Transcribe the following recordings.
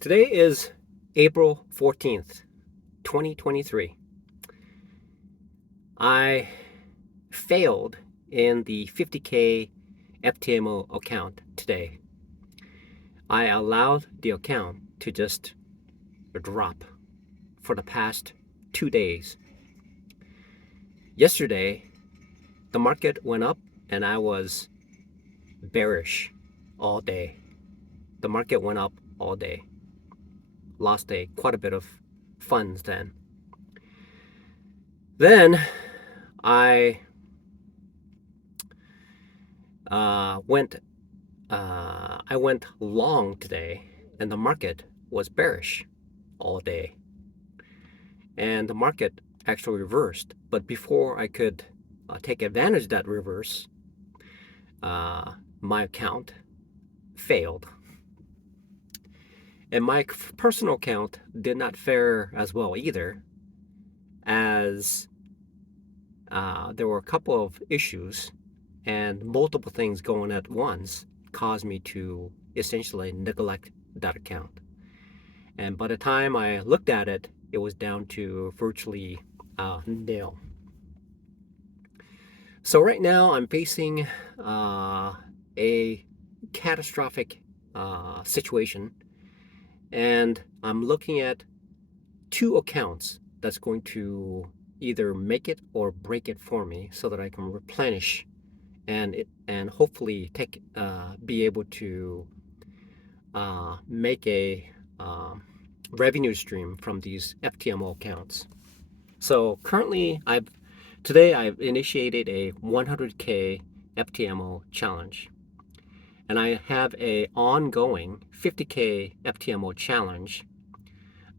Today is April 14th, 2023. I failed in the 50K FTMO account today. I allowed the account to just drop for the past 2 days. Yesterday, the market went up and I was bearish all day. The market went up all day. Lost quite a bit of funds then. Then I went I went long today, and the market was bearish all day. And the market actually reversed. But before I could take advantage of that reverse, my account failed. And my personal account did not fare as well either, as there were a couple of issues and multiple things going at once caused me to essentially neglect that account. And by the time I looked at it, it was down to virtually nil. So right now I'm facing a catastrophic situation, and I'm looking at two accounts that's going to either make it or break it for me so that I can replenish and hopefully be able to make a revenue stream from these FTMO accounts. So currently, today I've initiated a 100K FTMO challenge, and I have a ongoing 50K FTMO challenge.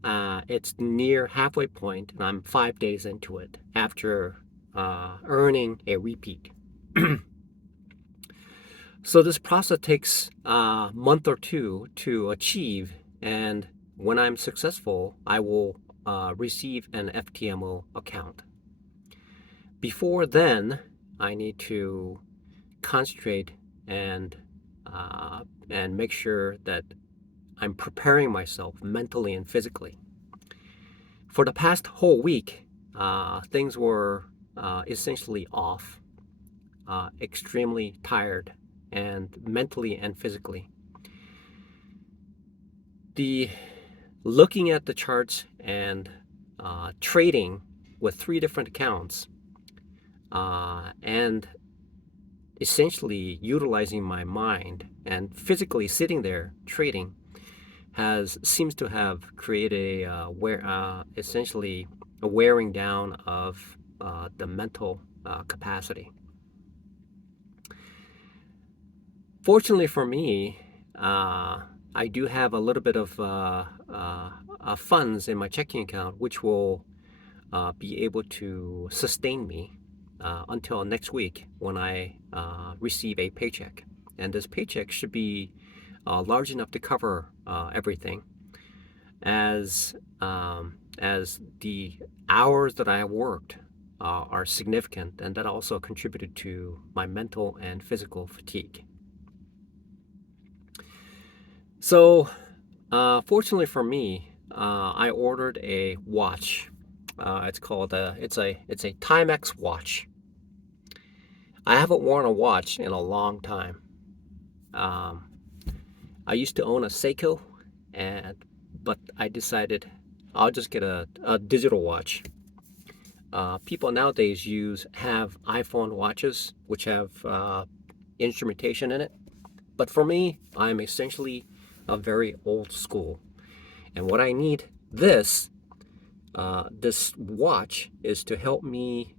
It's near halfway point, and I'm 5 days into it after earning a repeat. So this process takes a month or two to achieve, and when I'm successful, I will receive an FTMO account. Before then, I need to concentrate and make sure that I'm preparing myself mentally and physically. For the past whole week, things were essentially off, extremely tired, and mentally and physically. Looking at the charts and trading with 3 different accounts and essentially utilizing my mind and physically sitting there trading seems to have created essentially a wearing down of the mental capacity. Fortunately for me, I do have a little bit of funds in my checking account, which will be able to sustain me until next week when I receive a paycheck. And this paycheck should be large enough to cover everything, as the hours that I have worked are significant, and that also contributed to my mental and physical fatigue. So, fortunately for me, I ordered a watch. It's a TimeX watch. I haven't worn a watch in a long time. I used to own a Seiko, but I decided I'll just get a digital watch. People nowadays have iPhone watches which have instrumentation in it, but for me, I'm essentially a very old school, and what I need this watch is to help me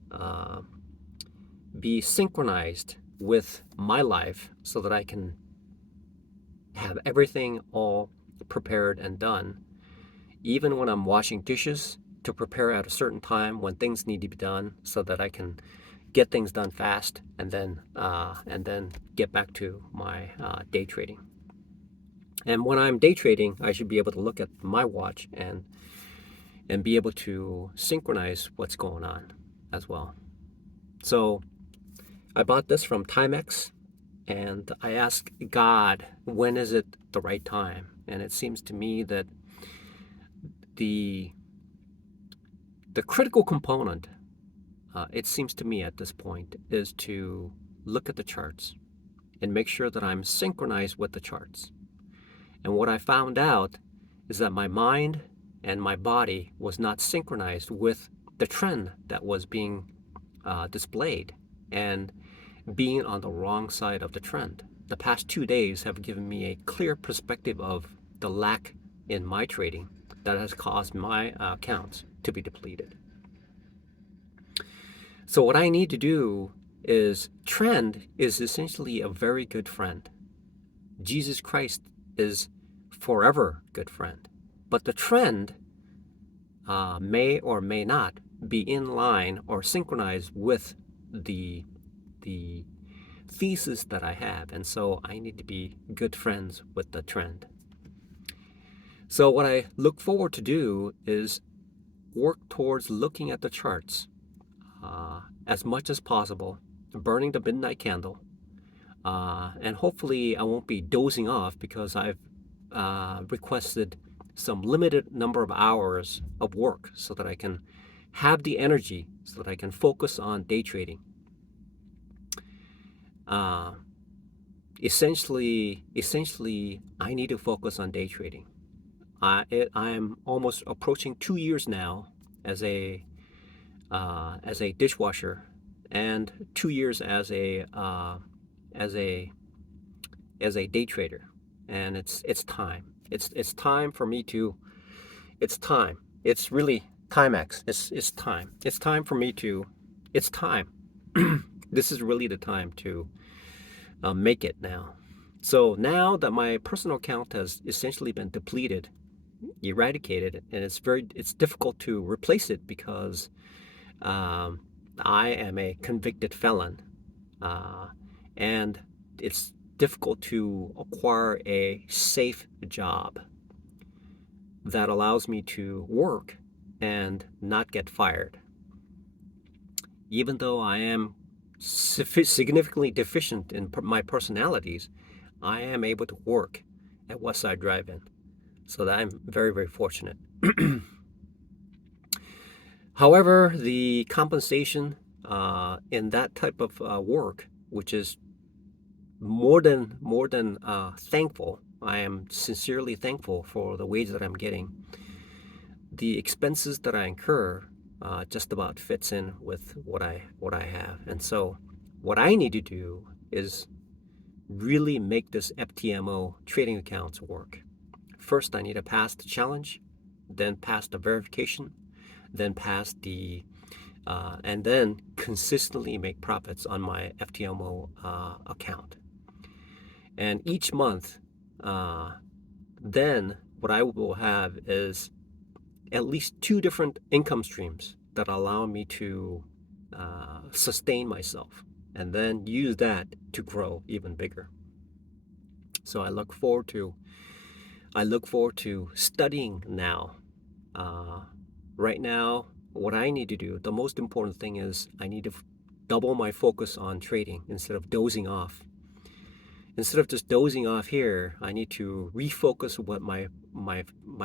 be synchronized with my life so that I can have everything all prepared and done, even when I'm washing dishes, to prepare at a certain time when things need to be done so that I can get things done fast and then get back to my day trading. And when I'm day trading, I should be able to look at my watch and be able to synchronize what's going on as well. So I bought this from TimeX, And I ask God, when is it the right time? And it seems to me that the the critical component, it seems to me at this point, is to look at the charts and make sure that I'm synchronized with the charts. And what I found out is that my mind and my body was not synchronized with the trend that was being displayed, and being on the wrong side of the trend. The past 2 days have given me a clear perspective of the lack in my trading that has caused my accounts to be depleted. So what I need to do is, trend is essentially a very good friend. Jesus Christ is forever good friend. But the trend may or may not be in line or synchronized with the the thesis that I have, and so I need to be good friends with the trend. So what I look forward to do is work towards looking at the charts as much as possible, burning the midnight candle, and hopefully I won't be dozing off, because I've requested some limited number of hours of work so that I can have the energy so that I can focus on day trading. Essentially, I need to focus on day trading. I am almost approaching 2 years now as a dishwasher, and 2 years as a day trader, and it's time. It's time for me to. It's time. It's really TimeX. It's time. It's time for me to. It's time. This is really the time to make it now. So now that my personal account has essentially been depleted, eradicated, and it's difficult to replace it, because I am a convicted felon, and it's difficult to acquire a safe job that allows me to work and not get fired. Even though I am significantly deficient in my personalities, I am able to work at Westside Drive-In. So that I'm very, very fortunate. However, the compensation in that type of work, which is more than thankful, I am sincerely thankful for the wage that I'm getting. The expenses that I incur just about fits in with what I have, and so what I need to do is really make this FTMO trading accounts work. First, I need to pass the challenge, then pass the verification, then pass the and then consistently make profits on my FTMO account. And each month, then what I will have is at least 2 different income streams that allow me to sustain myself, and then use that to grow even bigger. So I look forward to studying now. Right now, what I need to do, the most important thing is I need to double my focus on trading instead of dozing off. Instead of just dozing off here, I need to refocus what my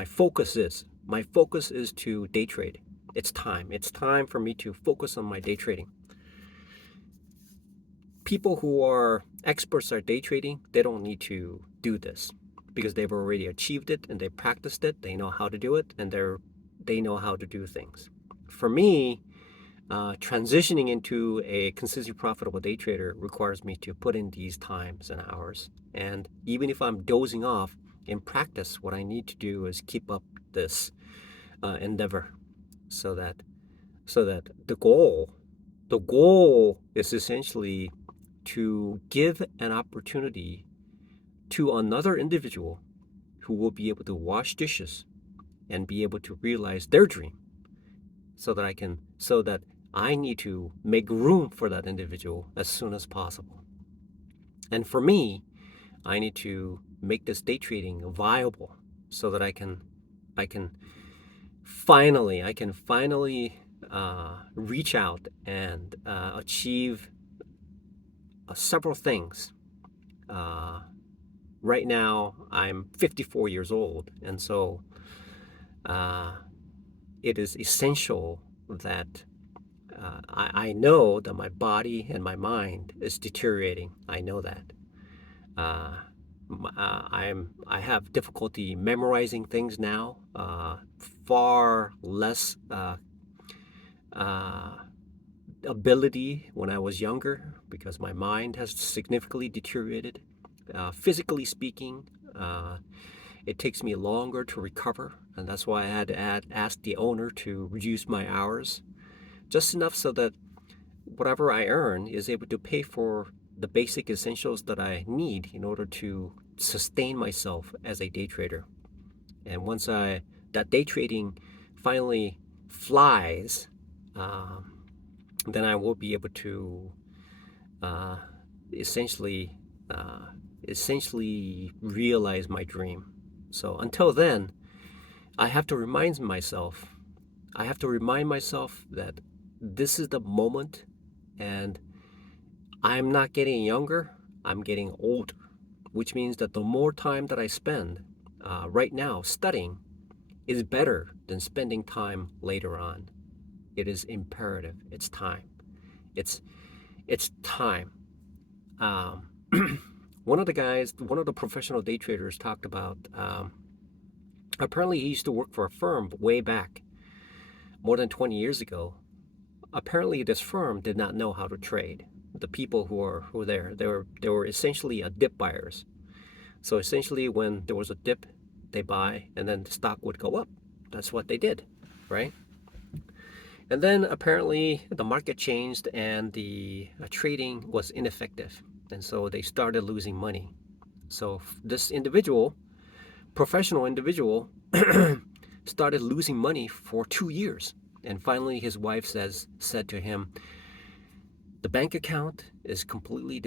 focus is. My focus is to day trade. It's time. It's time for me to focus on my day trading. People who are experts at day trading, they don't need to do this, because they've already achieved it and they practiced it. They know how to do it, and they know how to do things. For me, transitioning into a consistently profitable day trader requires me to put in these times and hours. And even if I'm dozing off, in practice, what I need to do is keep up this endeavor, so that the goal is essentially to give an opportunity to another individual who will be able to wash dishes and be able to realize their dream, so that I need to make room for that individual as soon as possible. And for me, I need to make this day trading viable, so that I can finally reach out and achieve several things Uh, right now, I'm 54 years old, and so uh, it is essential that I know that my body and my mind is deteriorating. I know that. Uh, I have difficulty memorizing things now. Far less uh, ability when I was younger because my mind has significantly deteriorated. Physically speaking, uh, it takes me longer to recover, and that's why I had to ask the owner to reduce my hours just enough so that whatever I earn is able to pay for the basic essentials that I need in order to sustain myself as a day trader. And once that day trading finally flies, um, then I will be able to uh, essentially uh, essentially realize my dream. So until then, I have to remind myself. I have to remind myself that this is the moment, and I'm not getting younger. I'm getting older, which means that the more time that I spend right now studying is better than spending time later on. It is imperative. It's time. It's it's time. Um, one of the professional day traders talked about. Apparently, he used to work for a firm way back, more than 20 years ago. Apparently, this firm did not know how to trade. The people who were there, they were essentially dip buyers. So essentially, when there was a dip, they buy, and then the stock would go up. That's what they did, right? And then apparently the market changed and the trading was ineffective. And so they started losing money. So this individual, professional individual, started losing money for 2 years. And finally his wife said to him, the bank account is completely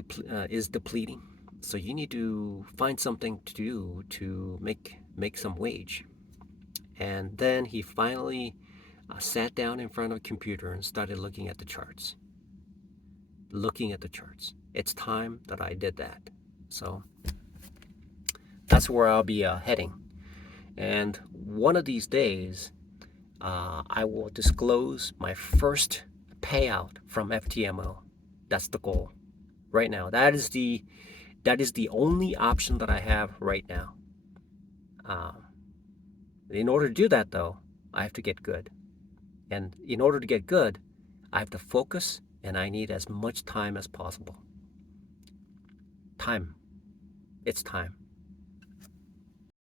is depleting. So you need to find something to do to make some wage. And then he finally sat down in front of a computer and started looking at the charts. Looking at the charts. It's time that I did that. So that's where I'll be heading. And one of these days, I will disclose my first payout from FTMO. That's the goal right now. That is the only option that I have right now. Um, in order to do that, though, I have to get good. And in order to get good, I have to focus, and I need as much time as possible. Time. It's time.